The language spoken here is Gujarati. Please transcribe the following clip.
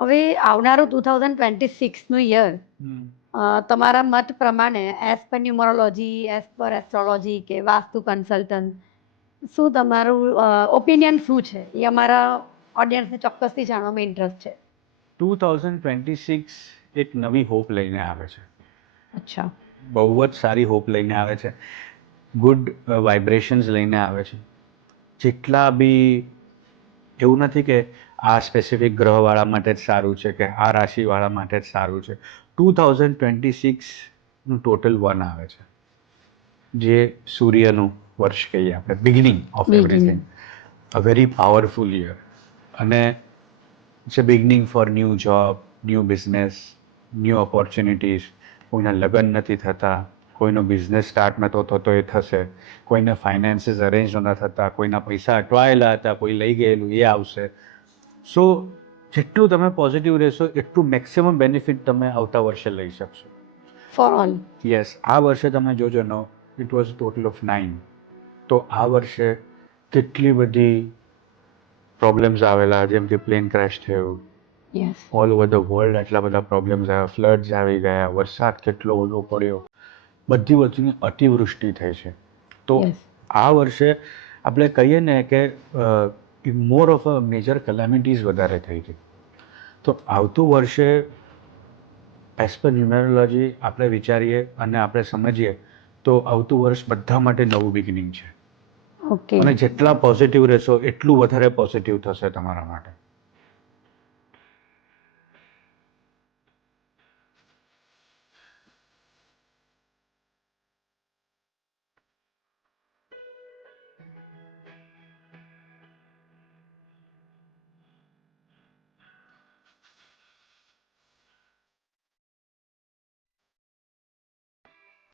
હવે આવનારું 2026નું યર તમારા મત પ્રમાણે as per numerology, as per astrology કે વાસ્તુ કન્સલ્ટન્ટ, શું તમારું ઓપિનિયન શું છે એ અમારા ઓડિયન્સને ચોક્કસથી જાણવામાં ઇન્ટરેસ્ટ છે. 2026 એક નવી હોપ લઈને આવે છે. અચ્છા. બહુ જ સારી હોપ લઈને આવે છે. ગુડ વાઇબ્રેશન્સ લઈને આવે છે. જેટલા બી એવું નથી કે આ સ્પેસિફિક ગ્રહવાળા માટે જ સારું છે કે આ રાશિવાળા માટે જ સારું છે. 2026નું ટોટલ 1 આવે છે, જે સૂર્યનું વર્ષ કહીએ આપણે, beginning of everything, a very powerful year. અને it's a beginning for new job, new business, new opportunities. કોઈના લગ્ન નથી થતા, કોઈનો બિઝનેસ સ્ટાર્ટ નહોતો થતો એ થશે, કોઈને ફાઇનાન્સીસ અરેન્જ નહોતા થતા, કોઈના પૈસા અટવાયેલા હતા કોઈ લઈ ગયેલું એ આવશે. સો જેટલું તમે પોઝિટિવ રહેશો એટલું મેક્સિમમ બેનિફિટ તમે આવતા વર્ષે લઈ શકશો. For all. યસ, આ વર્ષે તમે જોજો નો, ઇટ વોઝ ટોટલ ઓફ 9. તો આ વર્ષે કેટલી બધી પ્રોબ્લેમ્સ આવેલા, જેમ કે પ્લેન ક્રેશ થયું, yes. All over the world આટલા બધા પ્રોબ્લેમ્સ આવ્યા, ફ્લડ્સ આવી ગયા, વરસાદ કેટલો બધો પડ્યો, બધી વસ્તુની અતિવૃષ્ટિ થઈ છે. તો Yes. આ વર્ષે આપણે કહીએ ને કે મોર ઓફ અ મેજર કેલેમિટીઝ વધારે થઈ છે. તો આવતું વર્ષે એઝ પર ન્યુમેરોલોજી આપણે વિચારીએ અને આપણે સમજીએ તો આવતું વર્ષ બધા માટે નવું બિગિનિંગ છે. ઓકે. અને જેટલા પોઝિટિવ રહેશો એટલું વધારે પોઝિટિવ થશે તમારા માટે.